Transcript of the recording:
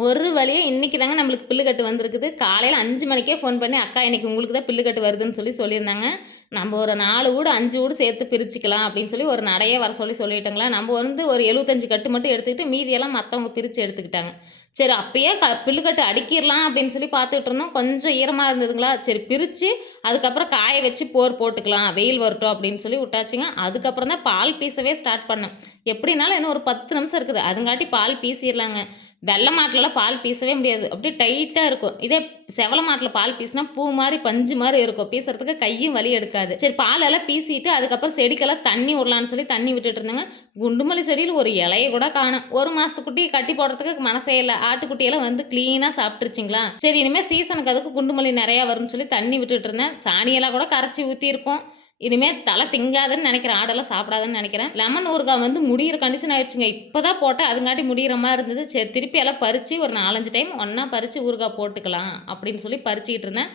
ஒரு வழியா இன்னைக்கு தாங்க நம்மளுக்கு பில்லுக்கட்டு வந்திருக்குது. காலையில 5 மணிக்கே ஃபோன் பண்ணி, "அக்கா இன்னைக்கு உங்களுக்கு தான் பில்லுக்கட்டு வருதுன்னு" சொல்லியிருந்தாங்க. நம்ம ஒரு 4 ஊடு, 5 ஊடு சேர்த்து பிரிச்சுக்கலாம் அப்படின்னு சொல்லி ஒரு நடையே வர சொல்லிட்டோங்களா. நம்ம வந்து ஒரு 75 கட்டு மட்டும் எடுத்துக்கிட்டு, மீதியெல்லாம் மத்தவங்க பிரிச்சு எடுத்துக்கிட்டாங்க. சரி அப்பயே பில்லுக்கட்டு அடுக்கிரலாம் அப்படின்னு சொல்லி பார்த்துட்டு இருந்தோம். கொஞ்சம் ஈரமா இருந்ததுங்களா, சரி பிரிச்சு அதுக்கப்புறம் காய வச்சு போர் போட்டுக்கலாம். வெயில் வரட்டும் அப்படின்னு சொல்லி விட்டாச்சுங்க. அதுக்கப்புறம் தான் பால் பீசவே ஸ்டார்ட் பண்ணேன். எப்படினாலும் இன்னும் ஒரு 10 நிமிஷம் இருக்குது. அதுங்காட்டி பால் பீசிரலாங்க. வெள்ளை மாட்டுலலாம் பால் பீசவே முடியாது. அப்படியே டைட்டா இருக்கும். இதே செவல மாட்டுல பால் பீசினா பூ மாரி, பஞ்சு மாரி இருக்கும். பீசுறதுக்கு கையும் வலி எடுக்காது. சரி பாலெல்லாம் பீசிட்டு, அதுக்கப்புறம் செடிக்கெல்லாம் தண்ணி விடலான்னு சொல்லி தண்ணி விட்டுட்டு இருந்தேங்க. குண்டுமல்லி செடியில ஒரு இலைய கூட காணோம். 1 மாசத்து குட்டிய கட்டி போடுறதுக்கு மனசே இல்ல. ஆட்டுக்குட்டியெல்லாம் வந்து கிளீனா சாப்பிட்டுருச்சுங்களா. சரி இனிமே சீசனுக்கு அதுக்கு குண்டுமல்லி நெறையா வரும்னு சொல்லி தண்ணி விட்டுட்டு இருந்தேன். சாணியெல்லாம் கூட கரைச்சி ஊத்தியிருக்கோம். இனிமே தலை திங்காதுன்னு நெனைக்கிறேன். ஆடெல்லாம் சாப்பிடாதுன்னு நெனைக்கிறேன். லெமன் ஊறுகாய் வந்து முடியிற கண்டிஷன் ஆயிடுச்சுங்க. இப்ப தான் போட்டேன். அதுங்காட்டி முடியிற மாரி இருந்தது. சரி திருப்பி எல்லாம் பறிச்சு ஒரு 4, 5 டைம் ஒண்ணா பறிச்சு ஊறுகாய் போட்டுக்கலாம் அப்படின்னு சொல்லி பறிச்சுக்கிட்டு இருந்தேன்.